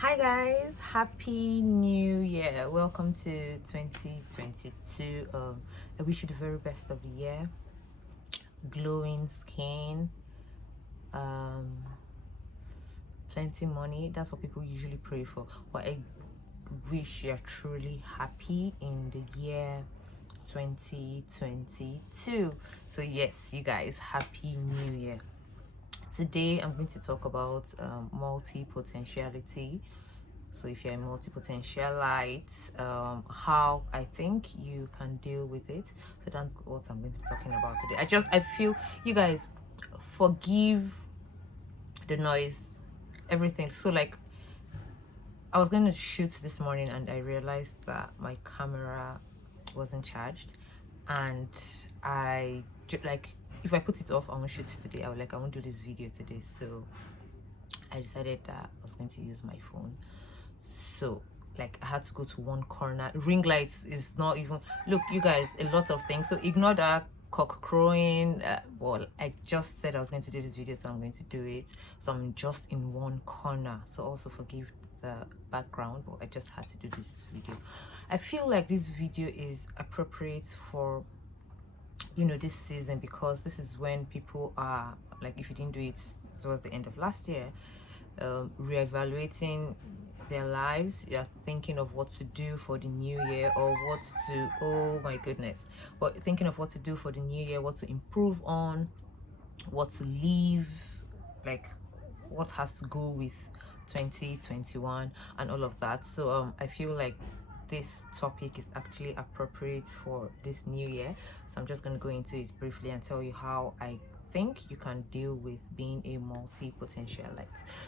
Hi guys, happy new year. Welcome to 2022. I wish you the very best of the year. Glowing skin, um plenty money. That's what people usually pray for. But I wish you're truly happy in the year 2022. So yes, you guys, happy new year. Today I'm going to talk about multi-potentiality. So if you're a multi-potentialite, how I think you can deal with it. So that's what I'm going to be talking about today. I feel you guys forgive the noise, everything. So like I was going to shoot this morning and I realized that my camera wasn't charged, and like if I put it off, I won't shoot today. I won't do this video today. So I decided that I was going to use my phone. So like I had to go to one corner. Ring lights is not even, look you guys, a lot of things, so ignore that cock crowing. Well, I just said I was going to do this video, so I'm going to do it. So I'm just in one corner, so also forgive the background, but I just had to do this video. I feel like this video is appropriate for this season, because this is when people are like, if you didn't do it towards the end of last year, reevaluating their lives. You're thinking of what to do for the new year, or what to, oh my goodness, but thinking of what to do for the new year, what to improve on, what to leave, like what has to go with 2021 and all of that. So I feel like this topic is actually appropriate for this new year. So I'm just going to go into it briefly and tell you how I think you can deal with being a multi-potentialite.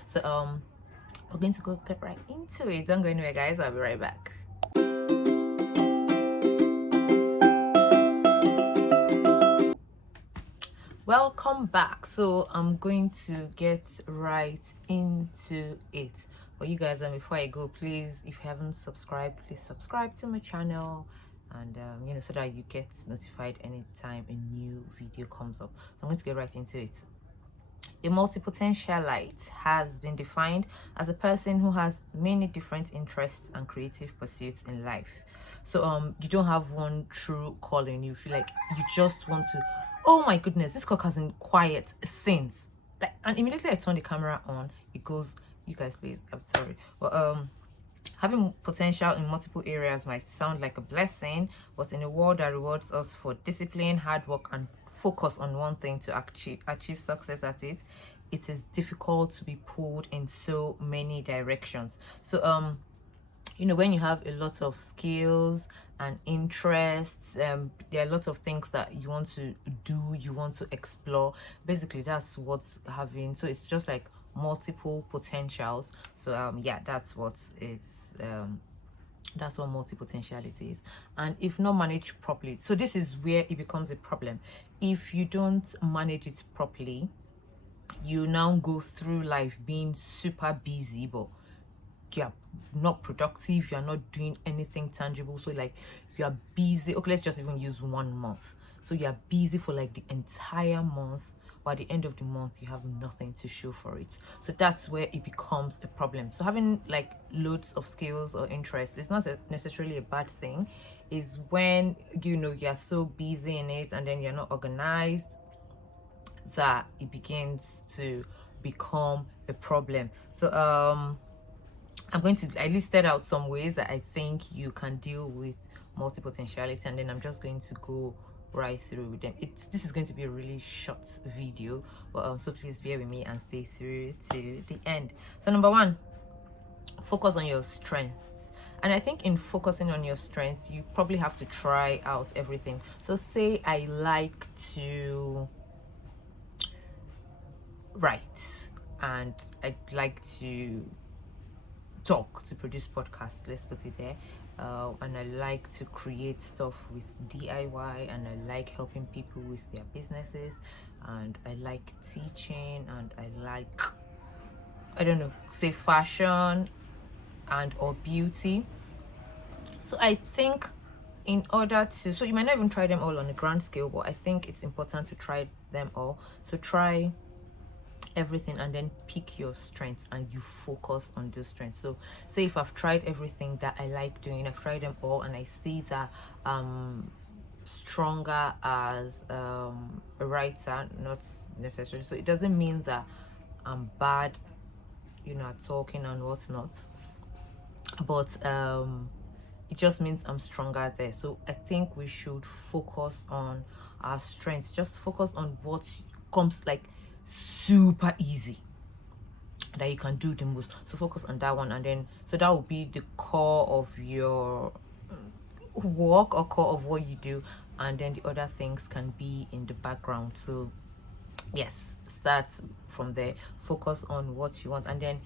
So we're going to get right into it. Don't go anywhere, guys. I'll be right back. Welcome back. So I'm going to get right into it. But you guys, before I go, please, if you haven't subscribed, please subscribe to my channel, and so that you get notified anytime a new video comes up. So I'm going to get right into it. A multipotentialite has been defined as a person who has many different interests and creative pursuits in life. So you don't have one true calling. You feel like you just want to, oh my goodness, this cock has been quiet since, like, and immediately I turn the camera on, it goes, you guys please, I'm sorry, but having potential in multiple areas might sound like a blessing, but in a world that rewards us for discipline, hard work, and focus on one thing to achieve success at it, it is difficult to be pulled in so many directions. So when you have a lot of skills and interests, there are a lot of things that you want to do, you want to explore. Basically, that's what's having. So it's just like multiple potentials. So yeah, that's what multi-potentiality is. And if not managed properly, so this is where it becomes a problem. If you don't manage it properly, you now go through life being super busy, but you're not productive, you're not doing anything tangible. So like you're busy, okay, let's just even use 1 month. So you're busy for like the entire month, by the end of the month you have nothing to show for it. So that's where it becomes a problem. So having like loads of skills or interests is not necessarily a bad thing. Is when you're so busy in it and then you're not organized, that it begins to become a problem. So I listed out some ways that I think you can deal with multi-potentiality, and then I'm just going to go right through them. This is going to be a really short video, but so please bear with me and stay through to the end. So number 1, focus on your strengths. And I think in focusing on your strengths, you probably have to try out everything. So say I like to write, and I like to talk, to produce podcasts, let's put it there, and I like to create stuff with DIY, and I like helping people with their businesses, and I like teaching, and I like, I don't know, say fashion and or beauty. So I think in order to, so you might not even try them all on a grand scale, but I think it's important to try them all. So try everything and then pick your strengths and you focus on those strengths. So say if I've tried everything that I like doing, I've tried them all, and I see that stronger as a writer, not necessarily, so it doesn't mean that I'm bad, at talking and what's not, but it just means I'm stronger there. So I think we should focus on our strengths. Just focus on what comes like super easy, that you can do the most. So focus on that one, and then so that will be the core of your work or core of what you do, and then the other things can be in the background. So yes, start from there, focus on what you want, and then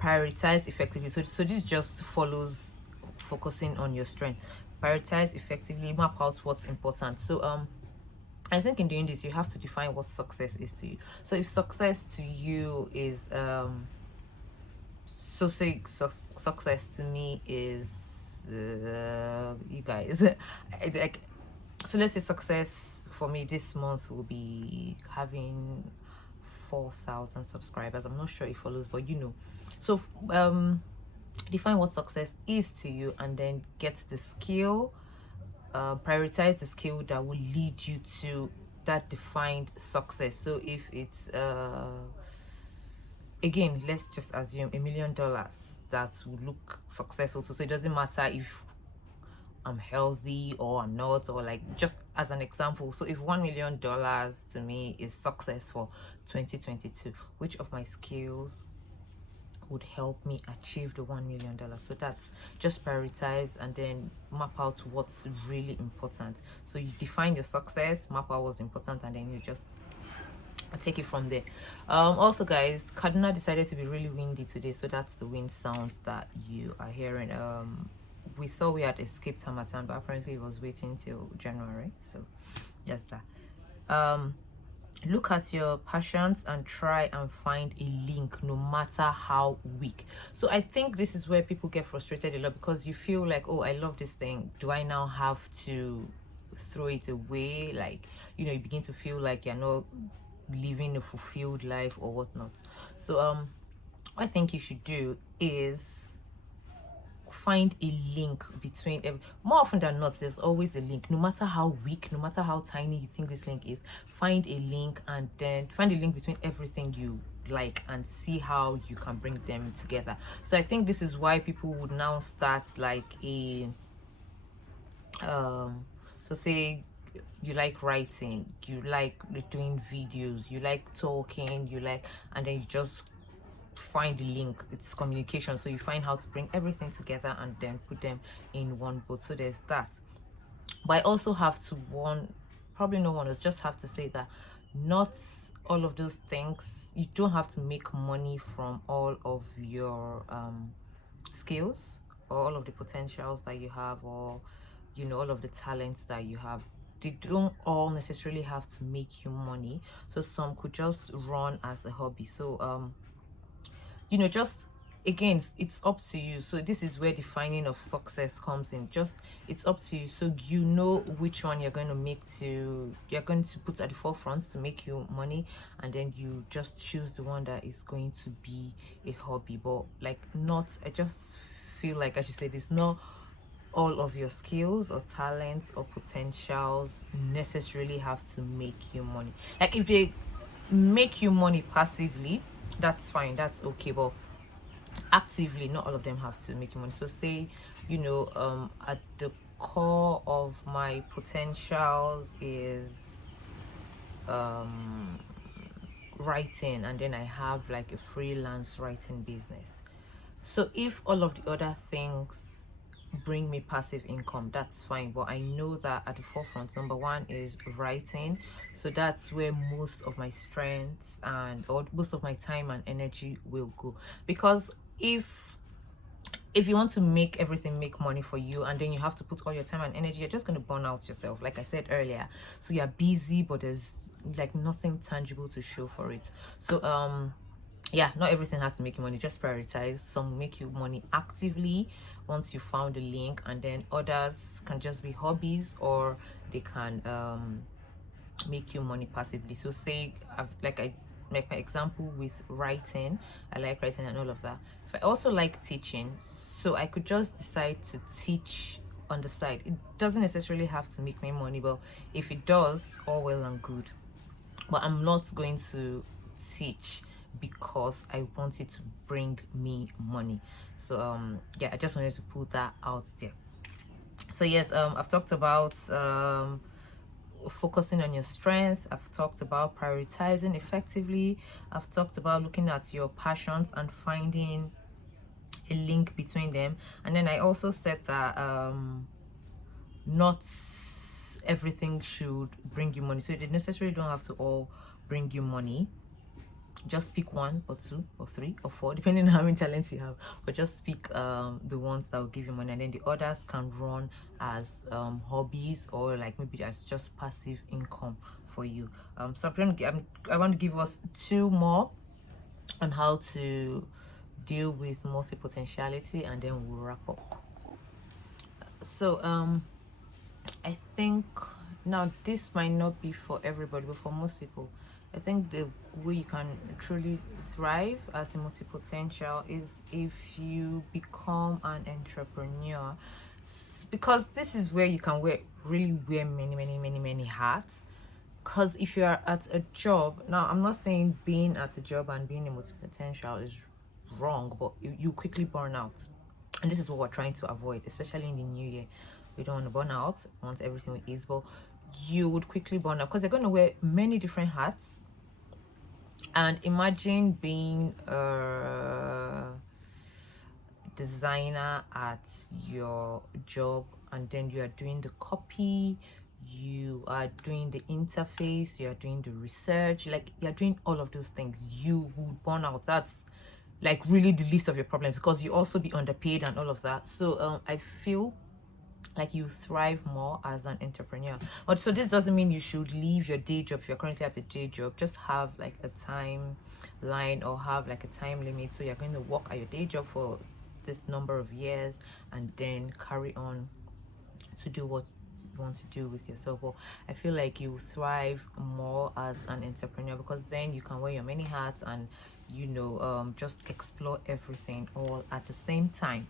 prioritize effectively. So this just follows focusing on your strength. Prioritize effectively, map out what's important. So I think in doing this you have to define what success is to you. So if success to you is so say success to me is you guys like, so let's say success for me this month will be having 4,000 subscribers. I'm not sure it follows, but so define what success is to you, and then get the skill, prioritize the skill that will lead you to that defined success. So if it's again, let's just assume $1 million, that would look successful. So it doesn't matter if I'm healthy or I'm not, or like, just as an example. So if $1 million to me is success for 2022, which of my skills would help me achieve the $1 million? So that's just prioritize and then map out what's really important. So you define your success, map out what's important, and then you just take it from there. Also guys, Kaduna decided to be really windy today, so that's the wind sounds that you are hearing. We thought we had escaped Hamatan, but apparently it was waiting till January. So that's that. Look at your passions and try and find a link, no matter how weak. So I think this is where people get frustrated a lot, because you feel like, oh, I love this thing, do I now have to throw it away? Like, you begin to feel like you're not living a fulfilled life or whatnot. So what I think you should do is find a link between more often than not, there's always a link, no matter how weak, no matter how tiny you think this link is. Find a link, and then find a link between everything you like, and see how you can bring them together. So I think this is why people would now start like a so say you like writing, you like doing videos, you like talking, and then you just find the link. It's communication, so you find how to bring everything together and then put them in one boat. So there's that. But I also have to probably no one else, just have to say that not all of those things, you don't have to make money from all of your skills, or all of the potentials that you have, or all of the talents that you have. They don't all necessarily have to make you money. So some could just run as a hobby. So just again, it's up to you. So this is where defining of success comes in. Just, it's up to you. So you know which one you're going to put at the forefront to make you money, and then you just choose the one that is going to be a hobby. But like, not, I just feel like I should say this, not all of your skills or talents or potentials necessarily have to make you money. Like, if they make you money passively, that's fine, that's okay, but actively, not all of them have to make you money. So say at the core of my potentials is writing, and then I have like a freelance writing business. So if all of the other things bring me passive income, that's fine, but I know that at the forefront, number one is writing. So that's where most of my strengths or most of my time and energy will go. Because if you want to make everything make money for you, and then you have to put all your time and energy, you're just going to burn out yourself, like I said earlier. So you're busy, but there's like nothing tangible to show for it. So yeah, not everything has to make you money. Just prioritize. Some make you money actively once you found the link, and then others can just be hobbies, or they can make you money passively. So say, like I like my example with writing, I like writing and all of that. If I also like teaching, so I could just decide to teach on the side. It doesn't necessarily have to make me money, but if it does, all well and good. But I'm not going to teach because I want it to bring me money. So yeah, I just wanted to put that out there. So yes, I've talked about focusing on your strength. I've talked about prioritizing effectively. I've talked about looking at your passions and finding a link between them. And then I also said that not everything should bring you money, so they necessarily don't have to all bring you money. Just pick one or two or three or four, depending on how many talents you have, but just pick the ones that will give you money, and then the others can run as hobbies, or like maybe as just passive income for you. So I want to give us two more on how to deal with multipotentiality, and then we'll wrap up. So I think now this might not be for everybody, but for most people, I think the way you can truly thrive as a multi-potential is if you become an entrepreneur, because this is where you can really wear many hats. Because if you're at a job, now I'm not saying being at a job and being a multi-potential is wrong, but you quickly burn out, and this is what we're trying to avoid, especially in the new year. We don't want to burn out. We want everything with ease, but you would quickly burn out because you're going to wear many different hats. And imagine being a designer at your job, and then you are doing the copy, you are doing the interface, you are doing the research, like you're doing all of those things. You would burn out. That's like really the least of your problems, because you also be underpaid and all of that. So I feel like you thrive more as an entrepreneur. But so this doesn't mean you should leave your day job. If you're currently at a day job, just have like a timeline, or have like a time limit. So you're going to work at your day job for this number of years, and then carry on to do what you want to do with yourself. But I feel like you thrive more as an entrepreneur, because then you can wear your many hats and just explore everything all at the same time.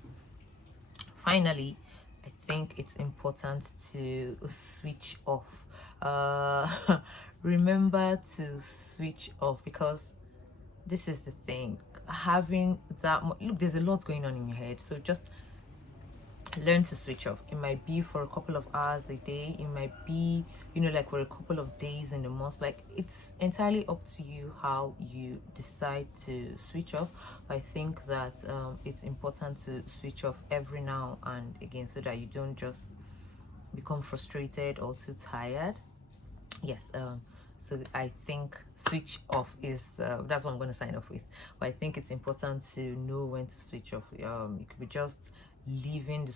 Finally, I think it's important to switch off. Remember to switch off, because this is the thing. Having that look, there's a lot going on in your head, so just learn to switch off. It might be for a couple of hours a day, it might be like for a couple of days in the month. Like, it's entirely up to you how you decide to switch off. I think that it's important to switch off every now and again, so that you don't just become frustrated or too tired. Yes. So I think switch off is that's what I'm going to sign off with. But I think it's important to know when to switch off. It could be just leaving the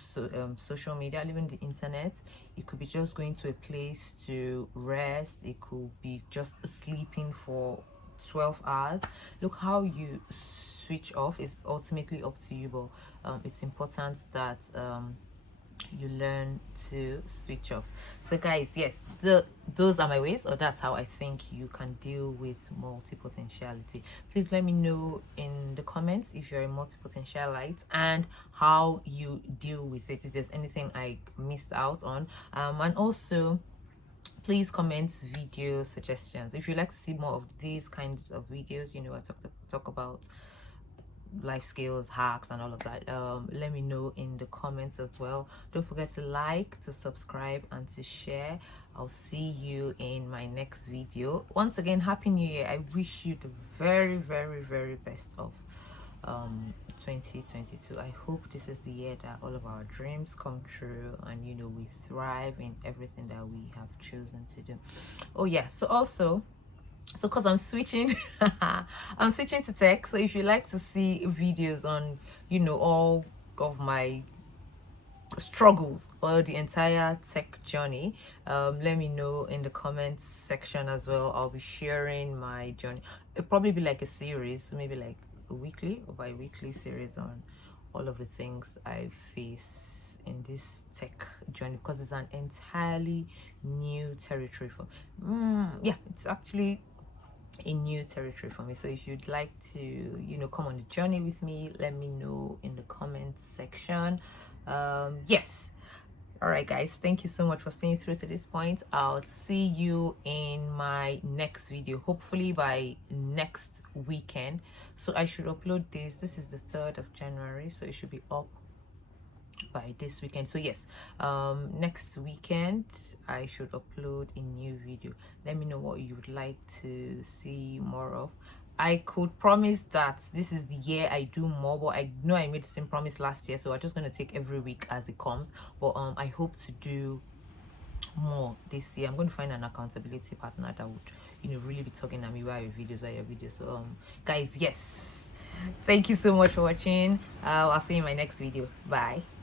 social media, leaving the internet. It could be just going to a place to rest. It could be just sleeping for 12 hours. Look, how you switch off is ultimately up to you, but it's important that you learn to switch off. So guys, yes, those are my ways, or that's how I think you can deal with multipotentiality. Please let me know in the comments if you're a multipotentialite and how you deal with it, if there's anything I missed out on. And also, please comment video suggestions if you'd like to see more of these kinds of videos. I talk about life skills, hacks, and all of that. Let me know in the comments as well. Don't forget to like, to subscribe, and to share. I'll see you in my next video. Once again, happy new year. I wish you the very best of 2022. I hope this is the year that all of our dreams come true, and we thrive in everything that we have chosen to do. Oh yeah, so because I'm switching I'm switching to tech, so if you like to see videos on all of my struggles or the entire tech journey, let me know in the comments section as well. I'll be sharing my journey. It'll probably be like a series, so maybe like a weekly or bi-weekly series on all of the things I face in this tech journey, because it's an entirely new territory for yeah, it's actually a new territory for me. So if you'd like to, come on the journey with me, let me know in the comments section. Yes. All right, guys, thank you so much for staying through to this point. I'll see you in my next video, hopefully by next weekend. So I should upload this is the 3rd of January, so it should be up by this weekend. So yes, next weekend I should upload a new video. Let me know what you would like to see more of. I could promise that this is the year I do more, but I know I made the same promise last year, so I'm just going to take every week as it comes. But I hope to do more this year. I'm going to find an accountability partner that would really be talking at me while your videos. So guys, yes, thank you so much for watching. I'll see you in my next video. Bye.